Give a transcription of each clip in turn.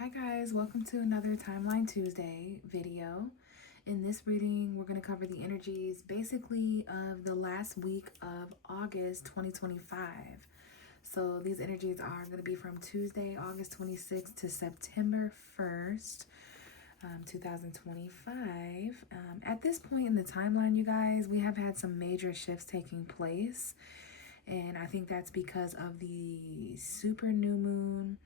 Hi guys, welcome to another Timeline Tuesday video. In this reading, we're going to cover the energies basically of the last week of August 2025. So these energies are going to be from Tuesday, August 26th to September 1st, 2025. At this point in the timeline, you guys, we have had some major shifts taking place. And I think that's because of the super new moon.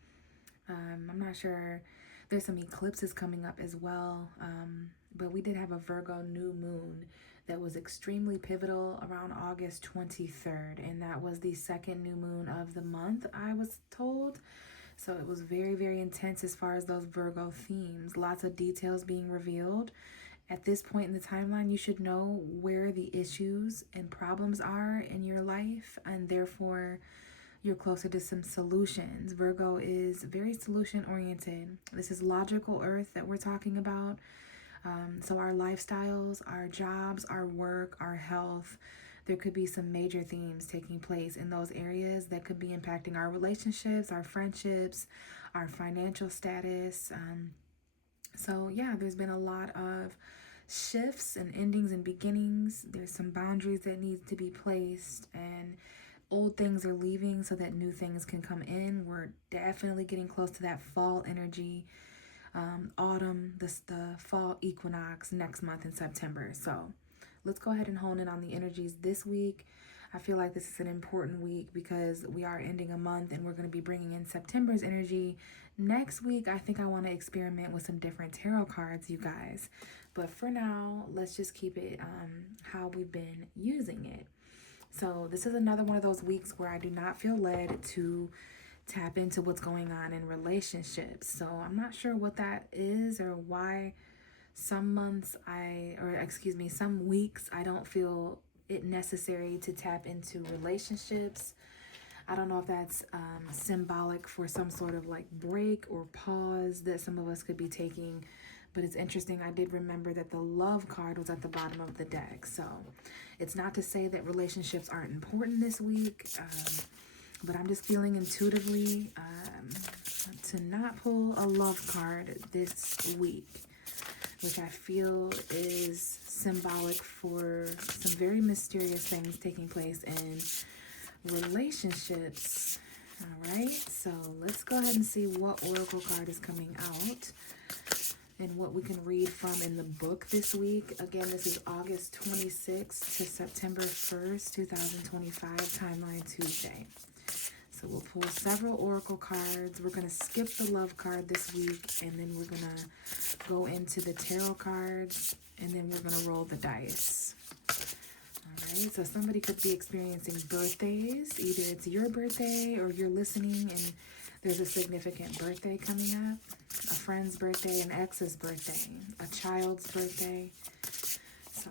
I'm not sure. There's some eclipses coming up as well. But we did have a Virgo new moon that was extremely pivotal around August 23rd. And that was the second new moon of the month, I was told. So it was very, very intense as far as those Virgo themes. Lots of details being revealed. At this point in the timeline, you should know where the issues and problems are in your life, and therefore you're closer to some solutions. Virgo is very solution oriented. This is logical earth that we're talking about. So our lifestyles, our jobs, our work, our health, there could be some major themes taking place in those areas that could be impacting our relationships, our friendships, our financial status. So yeah, there's been a lot of shifts and endings and beginnings. There's some boundaries that need to be placed, and old things are leaving so that new things can come in. We're definitely getting close to that fall energy. Autumn, the fall equinox next month in September. So let's go ahead and hone in on the energies this week. I feel like this is an important week because we are ending a month and we're going to be bringing in September's energy. Next week, I think I want to experiment with some different tarot cards, you guys. But for now, let's just keep it how we've been using it. So this is another one of those weeks where I do not feel led to tap into what's going on in relationships. So I'm not sure what that is or why some weeks I don't feel it necessary to tap into relationships. I don't know if that's symbolic for some sort of like break or pause that some of us could be taking. But it's interesting, I did remember that the love card was at the bottom of the deck. So it's not to say that relationships aren't important this week, but I'm just feeling intuitively to not pull a love card this week, which I feel is symbolic for some very mysterious things taking place in relationships. All right, so let's go ahead and see what oracle card is coming out and what we can read from in the book this week. Again, this is August 26th to September 1st, 2025, Timeline Tuesday. So we'll pull several oracle cards. We're going to skip the love card this week, and then we're going to go into the tarot cards, and then we're going to roll the dice. All right, so somebody could be experiencing birthdays. Either it's your birthday or you're listening and there's a significant birthday coming up. A friend's birthday, an ex's birthday, a child's birthday. So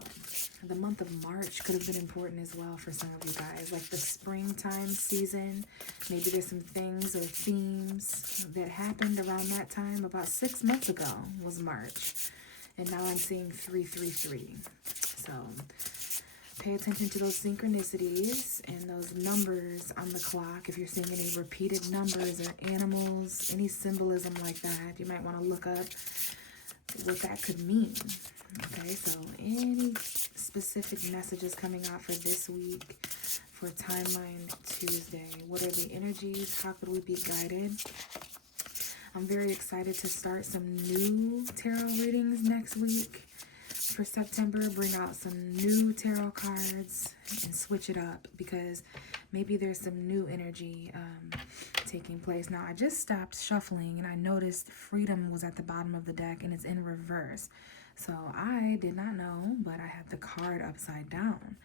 the month of March could have been important as well for some of you guys, like the springtime season. Maybe there's some things or themes that happened around that time. About 6 months ago was March, and now I'm seeing 333. So pay attention to those synchronicities and those numbers on the clock. If you're seeing any repeated numbers or animals, any symbolism like that, you might want to look up what that could mean. Okay, so any specific messages coming out for this week for Timeline Tuesday? What are the energies? How could we be guided? I'm very excited to start some new tarot readings next week for September. Bring out some new tarot cards and switch it up because maybe there's some new energy taking place. Now, I just stopped shuffling and I noticed Freedom was at the bottom of the deck and it's in reverse. So I did not know, but I had the card upside down.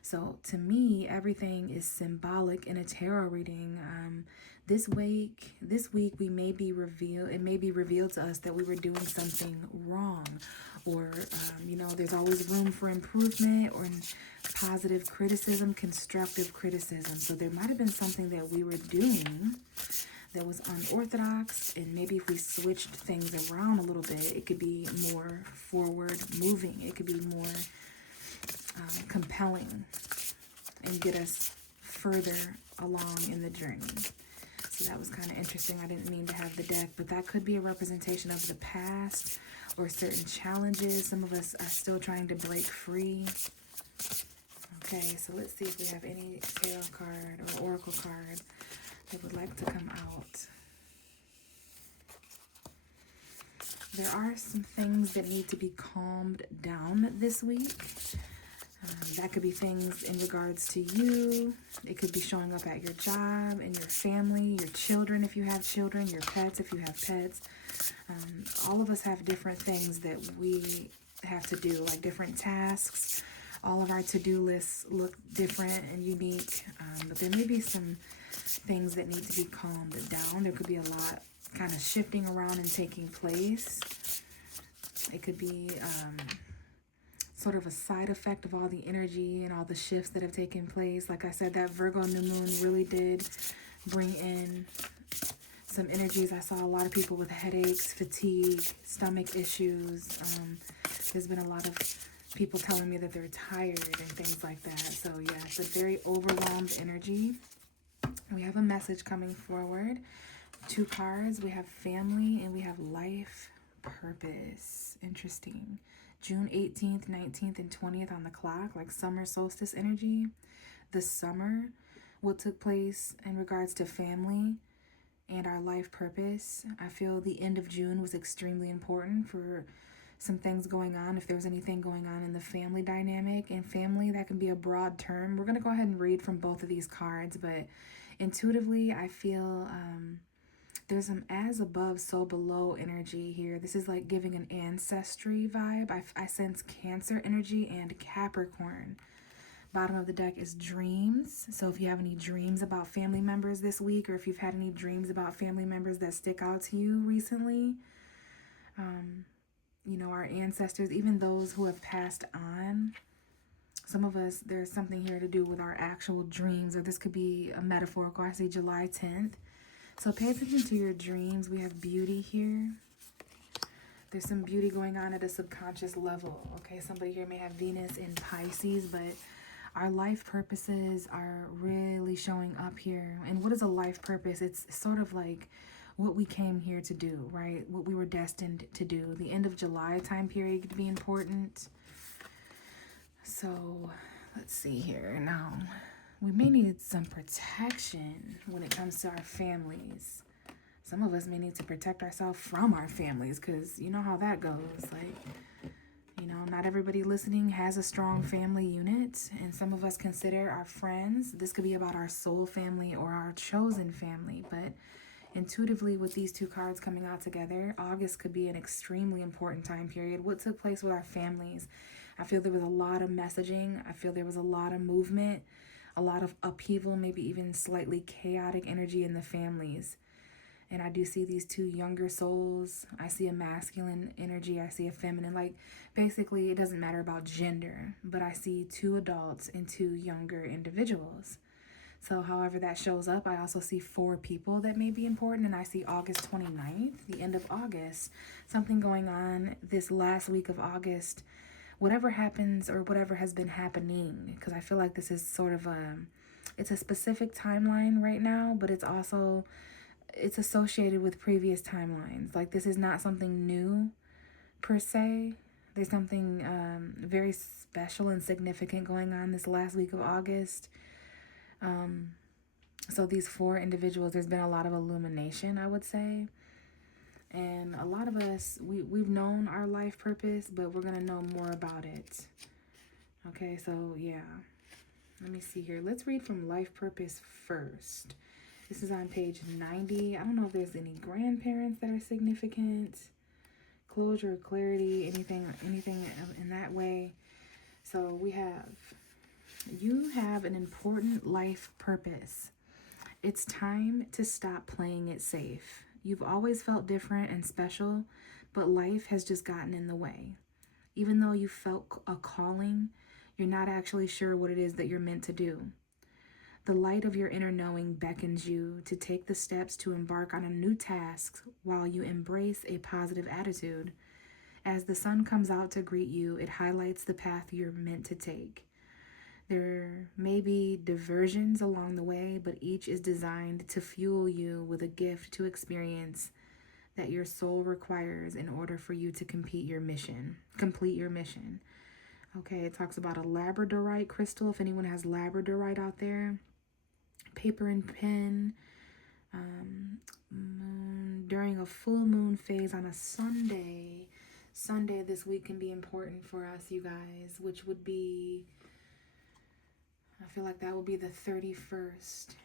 So to me, everything is symbolic in a tarot reading. This week it may be revealed to us that we were doing something wrong, or there's always room for improvement or positive criticism, constructive criticism. So there might have been something that we were doing that was unorthodox, and maybe if we switched things around a little bit, it could be more forward moving. It could be more compelling and get us further along in the journey. So that was kind of interesting. I didn't mean to have the deck, but that could be a representation of the past or certain challenges. Some of us are still trying to break free. Okay, so let's see if we have any tarot card or oracle card that would like to come out. There are some things that need to be calmed down this week. That could be things in regards to you. It could be showing up at your job, in your family, your children if you have children, your pets if you have pets. All of us have different things that we have to do, like different tasks. All of our to-do lists look different and unique, but there may be some things that need to be calmed down. There could be a lot kind of shifting around and taking place. It could be sort of a side effect of all the energy and all the shifts that have taken place. Like I said, that Virgo new moon really did bring in some energies. I saw a lot of people with headaches, fatigue, stomach issues. There's been a lot of people telling me that they're tired and things like that. So yeah, it's a very overwhelmed energy. We have a message coming forward. 2 cards. We have family and we have life purpose. Interesting. June 18th, 19th, and 20th on the clock, like summer solstice energy. The summer, what took place in regards to family and our life purpose. I feel the end of June was extremely important for some things going on. If there was anything going on in the family dynamic, and family, that can be a broad term. We're going to go ahead and read from both of these cards, but intuitively, I feel there's some as above, so below energy here. This is like giving an ancestry vibe. I sense Cancer energy and Capricorn. Bottom of the deck is dreams. So if you have any dreams about family members this week, or if you've had any dreams about family members that stick out to you recently, you know, our ancestors, even those who have passed on. Some of us, there's something here to do with our actual dreams, or this could be a metaphorical. I say July 10th. So pay attention to your dreams. We have beauty here. There's some beauty going on at a subconscious level. Okay, somebody here may have Venus in Pisces, but our life purposes are really showing up here. And what is a life purpose? It's sort of like what we came here to do, right? What we were destined to do. The end of July time period could be important. So let's see here now. We may need some protection when it comes to our families. Some of us may need to protect ourselves from our families, because you know how that goes. Like, you know, not everybody listening has a strong family unit, and some of us consider our friends. This could be about our soul family or our chosen family, but intuitively with these 2 cards coming out together, August could be an extremely important time period. What took place with our families? I feel there was a lot of messaging. I feel there was a lot of movement, a lot of upheaval, maybe even slightly chaotic energy in the families. And I do see these 2 younger souls. I see a masculine energy. I see a feminine. Like, basically, it doesn't matter about gender, but I see 2 adults and 2 younger individuals. So however that shows up, I also see 4 people that may be important. And I see August 29th, the end of August, something going on this last week of August. Whatever happens or whatever has been happening, because I feel like this is sort of it's a specific timeline right now, but it's also, it's associated with previous timelines. Like, this is not something new per se. There's something very special and significant going on this last week of August. So these 4 individuals, there's been a lot of illumination, I would say. And a lot of us, we've known our life purpose, but we're going to know more about it. Okay, so yeah. Let me see here. Let's read from life purpose first. This is on page 90. I don't know if there's any grandparents that are significant. Closure, clarity, anything in that way. So we have, you have an important life purpose. It's time to stop playing it safe. You've always felt different and special, but life has just gotten in the way. Even though you felt a calling, you're not actually sure what it is that you're meant to do. The light of your inner knowing beckons you to take the steps to embark on a new task while you embrace a positive attitude. As the sun comes out to greet you, it highlights the path you're meant to take. There may be diversions along the way, but each is designed to fuel you with a gift to experience that your soul requires in order for you to complete your mission. Okay, it talks about a labradorite crystal. If anyone has labradorite out there, paper and pen, during a full moon phase on a Sunday. Sunday this week can be important for us, you guys, which would be, I feel like that would be the 31st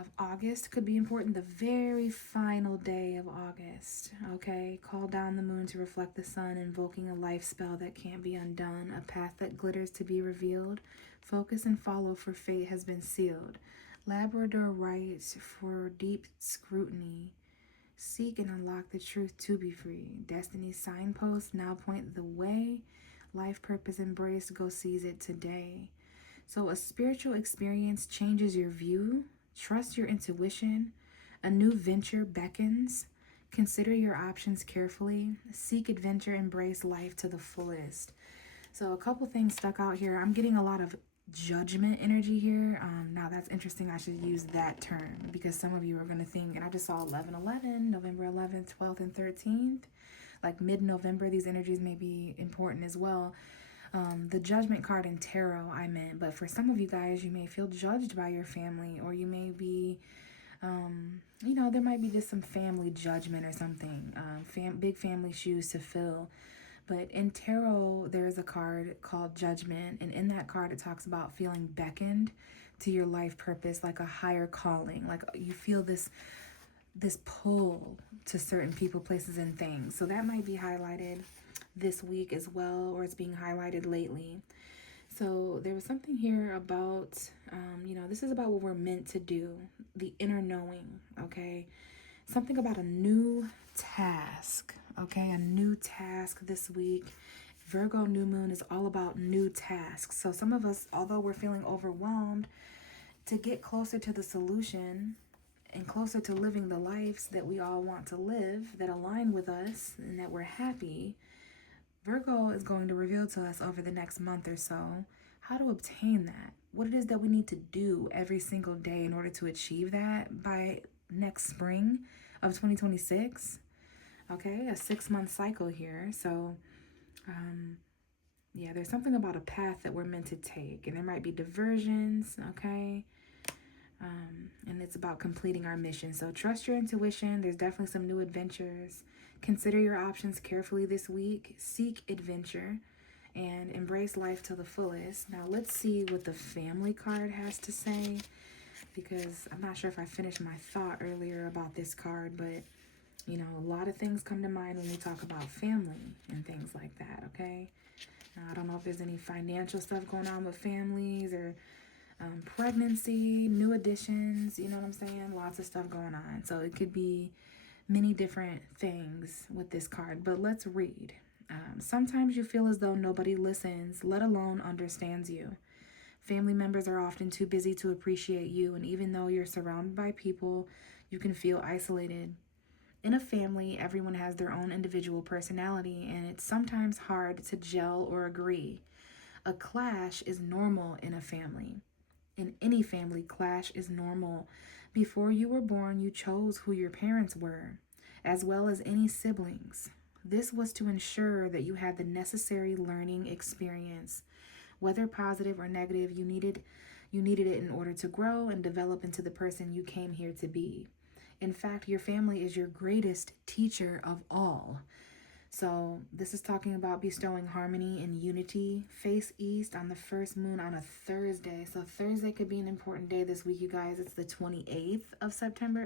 of August. Could be important, the very final day of August. Okay, call down the moon to reflect the sun, invoking a life spell that can't be undone, a path that glitters to be revealed. Focus and follow, for fate has been sealed. Labrador writes for deep scrutiny. Seek and unlock the truth to be free. Destiny's signposts now point the way. Life purpose embraced, go seize it today. So a spiritual experience changes your view. Trust your intuition. A new venture beckons. Consider your options carefully. Seek adventure, embrace life to the fullest. So a couple things stuck out here. I'm getting a lot of judgment energy here. Now that's interesting. I should use that term because some of you are going to think, and I just saw 11/11, November 11th, 12th, and 13th. Like mid-November, these energies may be important as well. The judgment card in tarot I meant, but for some of you guys, you may feel judged by your family, or you may be, there might be just some family judgment or something. Big family shoes to fill. But in tarot, there is a card called Judgment, and in that card, it talks about feeling beckoned to your life purpose, like a higher calling, like you feel this pull to certain people, places, and things. So that might be highlighted this week as well, or it's being highlighted lately. So there was something here about, this is about what we're meant to do, the inner knowing, okay? Something about a new task, okay? A new task this week. Virgo new moon is all about new tasks. So some of us, although we're feeling overwhelmed, to get closer to the solution and closer to living the lives that we all want to live, that align with us and that we're happy, Virgo is going to reveal to us over the next month or so how to obtain that, what it is that we need to do every single day in order to achieve that by next spring of 2026. Okay, a 6-month cycle here. So there's something about a path that we're meant to take, and there might be diversions, okay? And it's about completing our mission. So trust your intuition. There's definitely some new adventures. Consider your options carefully this week. Seek adventure and embrace life to the fullest. Now let's see what the family card has to say, because I'm not sure if I finished my thought earlier about this card, but a lot of things come to mind when we talk about family and things like that, okay? Now, I don't know if there's any financial stuff going on with families, or pregnancy, new additions, you know what I'm saying? Lots of stuff going on. So it could be many different things with this card, but let's read. Sometimes you feel as though nobody listens, let alone understands you. Family members are often too busy to appreciate you, and even though you're surrounded by people, you can feel isolated. In a family, everyone has their own individual personality, and it's sometimes hard to gel or agree. A clash is normal in a family. In any family, clash is normal. Before you were born, you chose who your parents were, as well as any siblings. This was to ensure that you had the necessary learning experience. Whether positive or negative, you needed it in order to grow and develop into the person you came here to be. In fact, your family is your greatest teacher of all. So this is talking about bestowing harmony and unity. Face east on the first moon on a Thursday. So Thursday could be an important day this week, you guys. It's the 28th of September,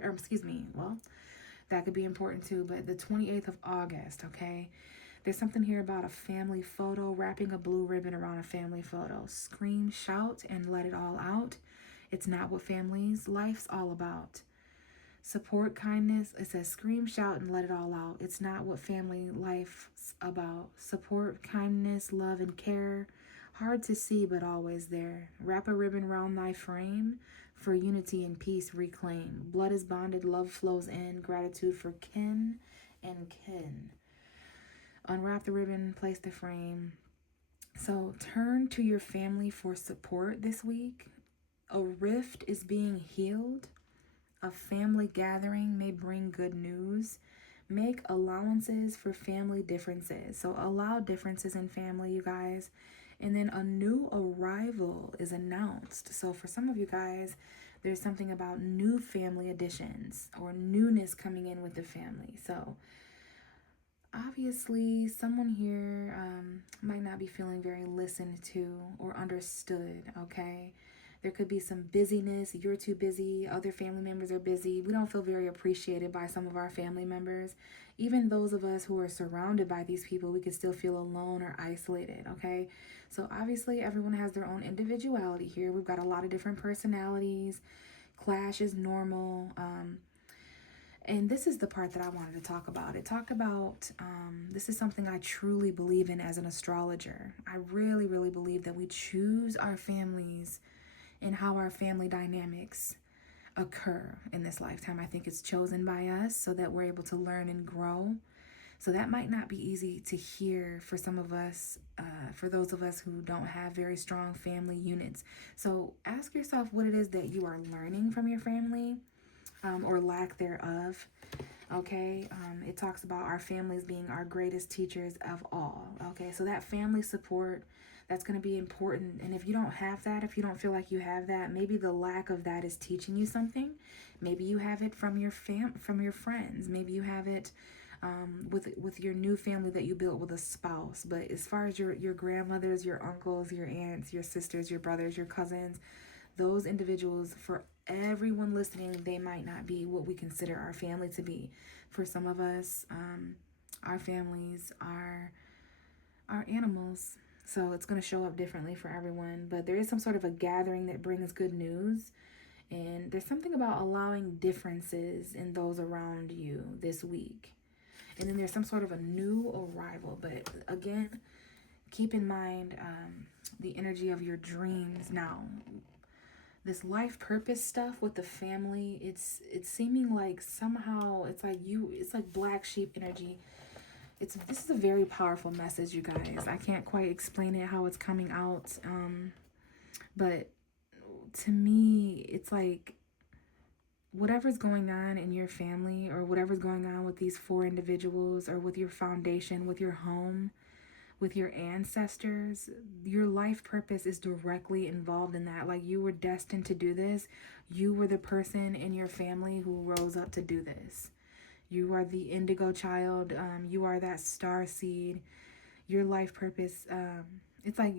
that could be important too, but the 28th of August, okay? There's something here about a family photo, wrapping a blue ribbon around a family photo. Scream, shout, and let it all out. It's not what family's life's all about. Support, kindness. It says scream, shout, and let it all out. It's not what family life's about. Support, kindness, love, and care. Hard to see, but always there. Wrap a ribbon round thy frame. For unity and peace reclaim. Blood is bonded, love flows in. Gratitude for kin and kin. Unwrap the ribbon, place the frame. So turn to your family for support this week. A rift is being healed. A family gathering may bring good news. Make allowances for family differences. So allow differences in family, you guys. And then a new arrival is announced. So for some of you guys, there's something about new family additions or newness coming in with the family. So obviously, someone here might not be feeling very listened to or understood, okay? There could be some busyness. You're too busy. Other family members are busy. We don't feel very appreciated by some of our family members. Even those of us who are surrounded by these people, we could still feel alone or isolated, okay? So obviously, everyone has their own individuality here. We've got a lot of different personalities. Clash is normal. And this is the part that I wanted to talk about. It talked about, this is something I truly believe in as an astrologer. I really, really believe that we choose our families and how our family dynamics occur in this lifetime. I think it's chosen by us so that we're able to learn and grow. So that might not be easy to hear for some of us, for those of us who don't have very strong family units. So ask yourself what it is that you are learning from your family. Or lack thereof. Okay, it talks about our families being our greatest teachers of all. Okay, so that family support, that's going to be important. And if you don't have that, if you don't feel like you have that, maybe the lack of that is teaching you something. Maybe you have it from your from your friends. Maybe you have it with your new family that you built with a spouse. But as far as your grandmothers, your uncles, your aunts, your sisters, your brothers, your cousins, those individuals, for everyone listening, they might not be what we consider our family to be. For some of us, our families are animals. So it's going to show up differently for everyone. But there is some sort of a gathering that brings good news. And there's something about allowing differences in those around you this week. And then there's some sort of a new arrival. But again, keep in mind the energy of your dreams now. This life purpose stuff with the family, it's seeming like somehow it's like black sheep energy. This is a very powerful message, you guys. I can't quite explain it how it's coming out, but to me it's like whatever's going on in your family or whatever's going on with these four individuals or with your foundation, with your home, with your ancestors, your life purpose is directly involved in that. Like, you were destined to do this. You were the person in your family who rose up to do this. You are the indigo child. You are that star seed. Your life purpose, it's like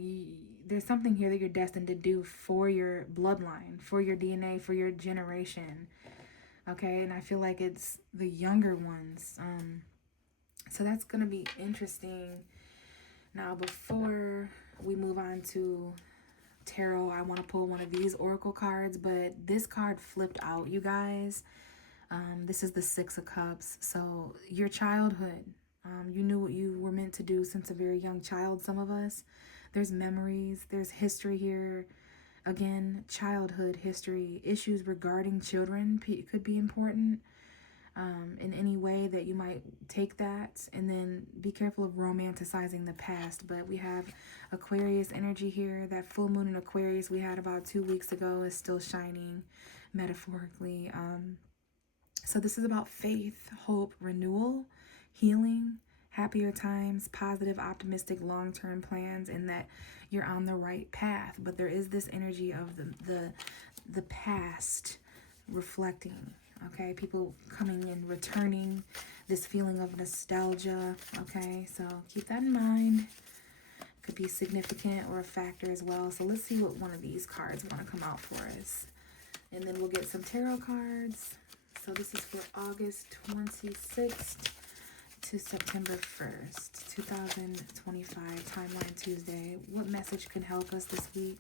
there's something here that you're destined to do for your bloodline, for your DNA, for your generation. Okay, and I feel like it's the younger ones. So that's going to be interesting. Now, before we move on to tarot, I want to pull one of these oracle cards, but this card flipped out, you guys. This is the Six of Cups. So your childhood, you knew what you were meant to do since a very young child, some of us. There's memories, there's history here. Again, childhood history, issues regarding children could be important. In any way that you might take that, and then be careful of romanticizing the past. But we have Aquarius energy here. That full moon in Aquarius we had about 2 weeks ago is still shining metaphorically. So this is about faith, hope, renewal, healing, happier times, positive, optimistic, long-term plans, and that you're on the right path. But there is this energy of the past reflecting. Okay, people coming in, returning, this feeling of nostalgia. Okay, so keep that in mind. Could be significant or a factor as well. So let's see what one of these cards want to come out for us. And then we'll get some tarot cards. So this is for August 26th to September 1st, 2025, Timeline Tuesday. What message can help us this week?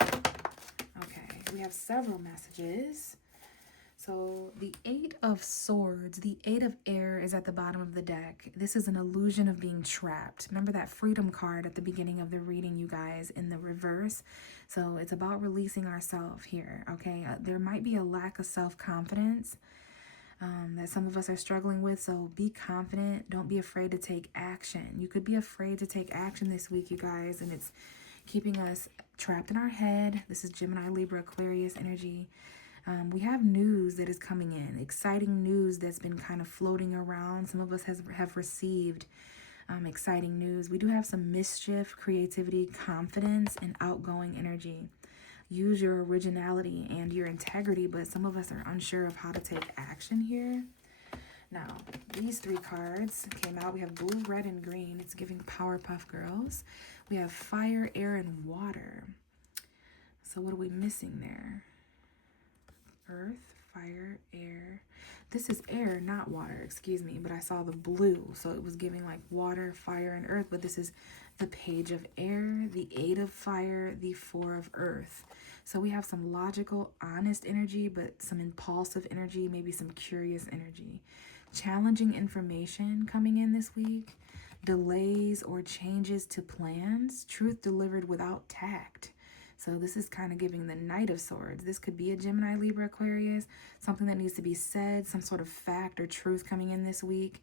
Okay, we have several messages. So the Eight of Swords, the Eight of Air is at the bottom of the deck. This is an illusion of being trapped. Remember that Freedom card at the beginning of the reading, you guys, in the reverse? So it's about releasing ourselves here, okay? There might be a lack of self-confidence. that some of us are struggling with. So be confident. Don't be afraid to take action. You could be afraid to take action this week, you guys, and it's keeping us trapped in our head. This is Gemini, Libra, Aquarius energy. We have news that is coming in, exciting news that's been kind of floating around. Some of us have received exciting news. We do have some mischief, creativity, confidence, and outgoing energy. Use your originality and your integrity, but some of us are unsure of how to take action here. Now, these three cards came out. We have blue, red, and green. It's giving Powerpuff Girls. We have fire, air, and water. So what are we missing there? Earth, fire, air. This is air, not water, excuse me, but I saw the blue, so it was giving like water, fire, and earth, but this is the page of air, the 8 of fire, the 4 of earth. So we have some logical, honest energy, but some impulsive energy, maybe some curious energy. Challenging information coming in this week. Delays or changes to plans. Truth delivered without tact. So this is kind of giving the Knight of Swords. This could be a Gemini, Libra, Aquarius. Something that needs to be said. Some sort of fact or truth coming in this week.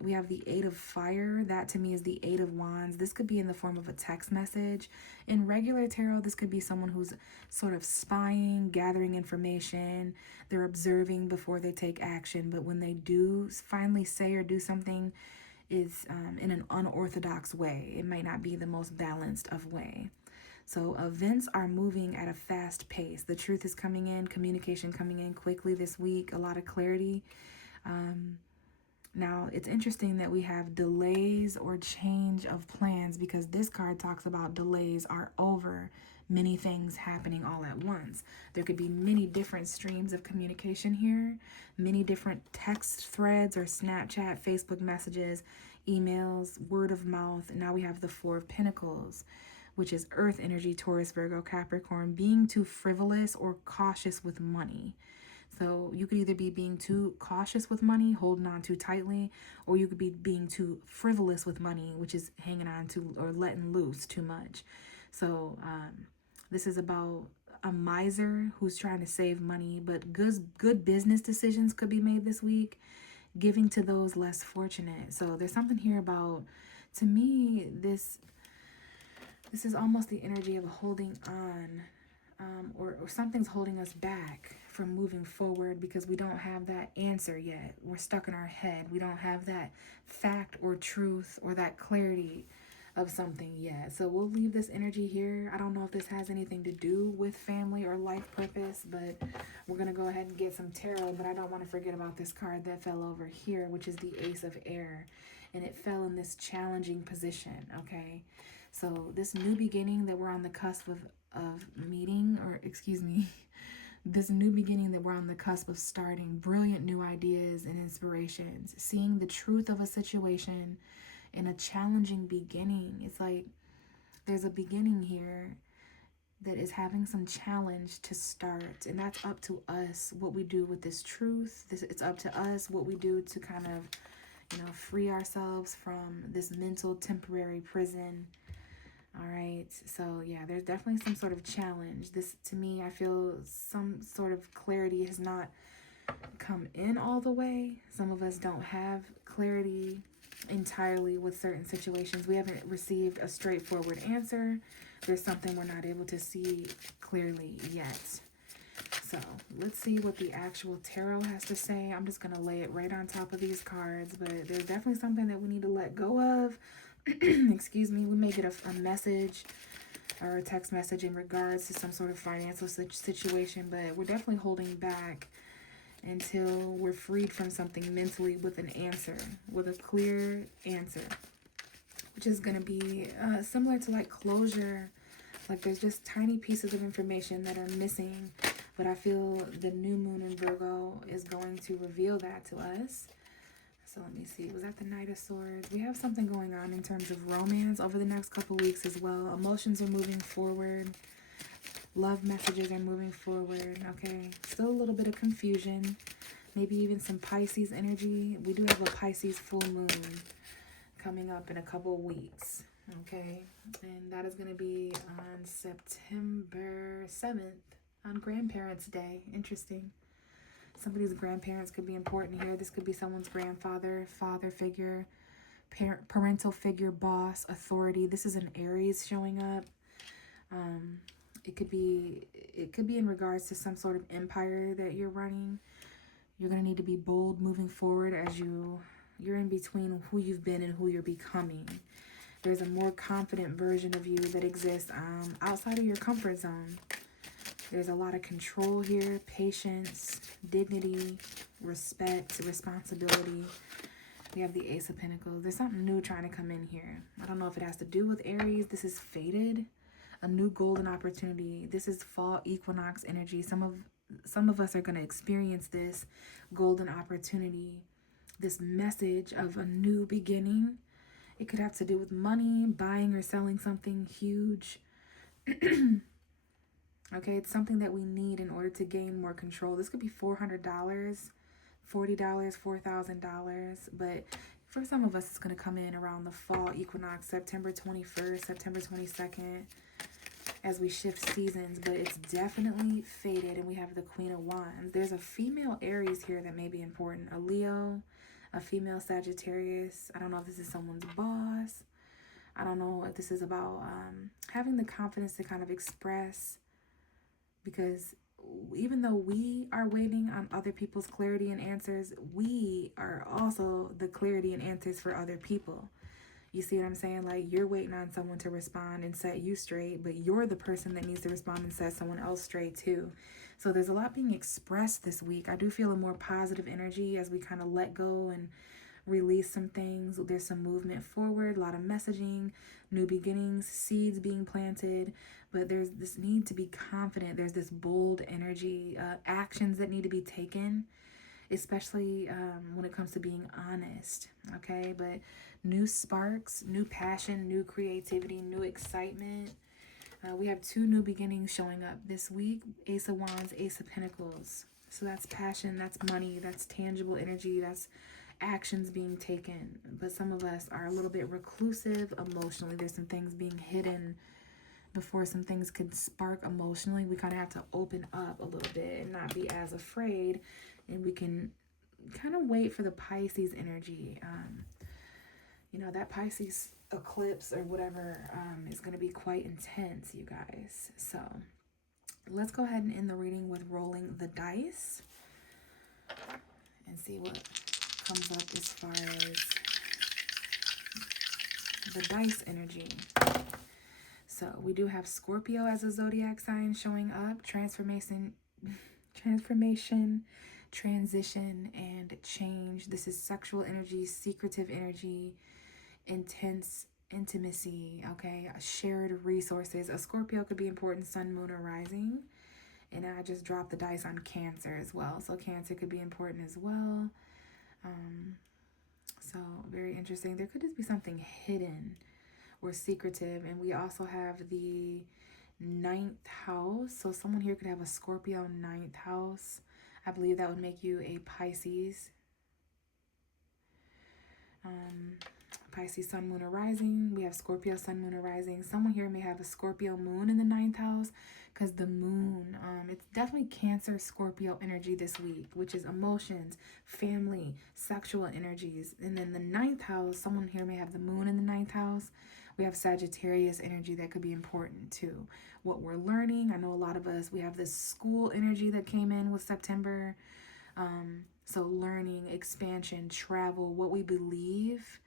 We have the 8 of Fire. That to me is the 8 of Wands. This could be in the form of a text message. In regular tarot, this could be someone who's sort of spying, gathering information. They're observing before they take action. But when they do finally say or do something, it's in an unorthodox way. It might not be the most balanced of way. So events are moving at a fast pace. The truth is coming in, communication coming in quickly this week, a lot of clarity. Now, it's interesting that we have delays or change of plans, because this card talks about delays are over many things happening all at once. There could be many different streams of communication here, many different text threads or Snapchat, Facebook messages, emails, word of mouth. And now we have the 4 of Pentacles, which is earth energy, Taurus, Virgo, Capricorn, being too frivolous or cautious with money. So you could either be being too cautious with money, holding on too tightly, or you could be being too good with money, which is hanging on to or letting loose too much. So this is about a miser who's trying to save money, but good business decisions could be made this week, giving to those less fortunate. So there's something here about, to me, this is almost the energy of holding on, or something's holding us back from moving forward because we don't have that answer yet. We're stuck in our head. We don't have that fact or truth or that clarity of something yet. So we'll leave this energy here. I don't know if this has anything to do with family or life purpose, but we're going to go ahead and get some tarot. But I don't want to forget about this card that fell over here, which is the Ace of Air. And it fell in this challenging position, okay? So this new beginning that we're on the cusp of meeting, or excuse me, this new beginning that we're on the cusp of starting, brilliant new ideas and inspirations, seeing the truth of a situation in a challenging beginning. It's like there's a beginning here that is having some challenge to start, and that's up to us what we do with this truth. It's up to us what we do to kind of, free ourselves from this mental temporary prison. All right, so yeah, there's definitely some sort of challenge. This, to me, I feel some sort of clarity has not come in all the way. Some of us don't have clarity entirely with certain situations. We haven't received a straightforward answer. There's something we're not able to see clearly yet. So let's see what the actual tarot has to say. I'm just going to lay it right on top of these cards, but there's definitely something that we need to let go of. Excuse me. We may get a message or a text message in regards to some sort of financial situation, but we're definitely holding back until we're freed from something mentally with an answer, with a clear answer, which is going to be similar to like closure. Like there's just tiny pieces of information that are missing, but I feel the new moon in Virgo is going to reveal that to us. So let me see. Was that the Knight of Swords? We have something going on in terms of romance over the next couple weeks as well. Emotions are moving forward. Love messages are moving forward. Okay. Still a little bit of confusion. Maybe even some Pisces energy. We do have a Pisces full moon coming up in a couple weeks. Okay. And that is going to be on September 7th on Grandparents' Day. Interesting. Somebody's grandparents could be important here. This could be someone's grandfather, father figure, parental figure, boss, authority. This is an Aries showing up. It could be in regards to some sort of empire that you're running. You're going to need to be bold moving forward as you're in between who you've been and who you're becoming. There's a more confident version of you that exists outside of your comfort zone. There's a lot of control here, patience, dignity, respect, responsibility. We have the Ace of Pentacles. There's something new trying to come in here. I don't know if it has to do with Aries. This is fated. A new golden opportunity. This is fall equinox energy. Some of us are going to experience this golden opportunity, this message of a new beginning. It could have to do with money, buying or selling something huge. Okay, it's something that we need in order to gain more control. This could be $400, $40, $4,000. But for some of us, it's going to come in around the fall equinox, September 21st, September 22nd, as we shift seasons. But it's definitely fated, and we have the Queen of Wands. There's a female Aries here that may be important. A Leo, a female Sagittarius. I don't know if this is someone's boss. I don't know if this is about having the confidence to kind of express, because even though we are waiting on other people's clarity and answers, we are also the clarity and answers for other people. You see what I'm saying? Like, you're waiting on someone to respond and set you straight, but you're the person that needs to respond and set someone else straight too. So there's a lot being expressed this week. I do feel a more positive energy as we kind of let go and release some things. There's some movement forward, a lot of messaging, new beginnings, seeds being planted, but there's this need to be confident. There's this bold energy, actions that need to be taken, especially when it comes to being honest, okay? But new sparks, new passion, new creativity, new excitement. We have two new beginnings showing up this week. Ace of Wands, Ace of Pentacles. So that's passion, that's money, that's tangible energy, that's actions being taken. But some of us are a little bit reclusive emotionally. There's some things being hidden before some things could spark emotionally. We kind of have to open up a little bit and not be as afraid, and we can kind of wait for the Pisces energy. You know, that Pisces eclipse or whatever is going to be quite intense, you guys. So let's go ahead and end the reading with rolling the dice and see what comes up as far as the dice energy. So we do have Scorpio as a zodiac sign showing up. Transformation, transition, and change. This is sexual energy, secretive energy, intense intimacy, okay? Shared resources. A Scorpio could be important, sun, moon, or rising. And I just dropped the dice on Cancer as well. So Cancer could be important as well. So very interesting. There could just be something hidden or secretive. And we also have the 9th house. So someone here could have a Scorpio 9th house. I believe that would make you a Pisces. Pisces, sun, moon, or rising. We have Scorpio, sun, moon, or rising. Someone here may have a Scorpio moon in the 9th house, because the moon, it's definitely Cancer, Scorpio energy this week, which is emotions, family, sexual energies. And then the 9th house, someone here may have the moon in the 9th house. We have Sagittarius energy that could be important too. What we're learning, I know a lot of us, we have this school energy that came in with September. So learning, expansion, travel, what we believe.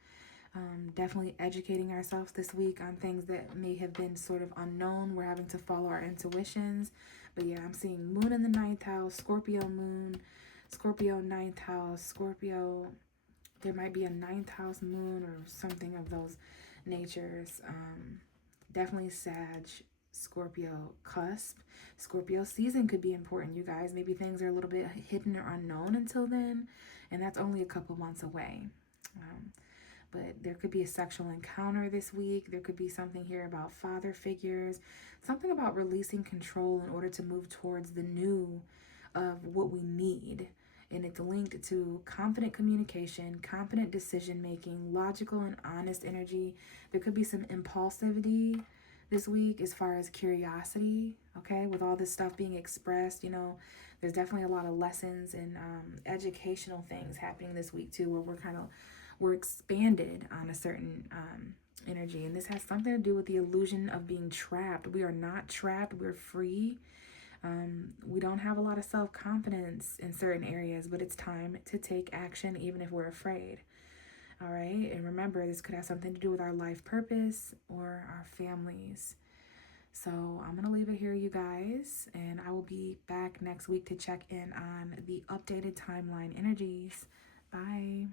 Definitely educating ourselves this week on things that may have been sort of unknown. We're having to follow our intuitions. But yeah, I'm seeing moon in the 9th house, Scorpio moon, Scorpio 9th house, Scorpio. There might be a 9th house moon or something of those natures. Definitely Sag, Scorpio cusp. Scorpio season could be important, you guys. Maybe things are a little bit hidden or unknown until then. And that's only a couple months away. But there could be a sexual encounter this week. There could be something here about father figures, something about releasing control in order to move towards the new of what we need. And it's linked to confident communication, confident decision making, logical and honest energy. There could be some impulsivity this week as far as curiosity, okay, with all this stuff being expressed. You know, There's definitely a lot of lessons and educational things happening this week too, where we're expanded on a certain energy. And this has something to do with the illusion of being trapped. We are not trapped, we're free. We don't have a lot of self-confidence in certain areas, but it's time to take action even if we're afraid. All right. And remember, this could have something to do with our life purpose or our families. So I'm going to leave it here, you guys, and I will be back next week to check in on the updated timeline energies. Bye.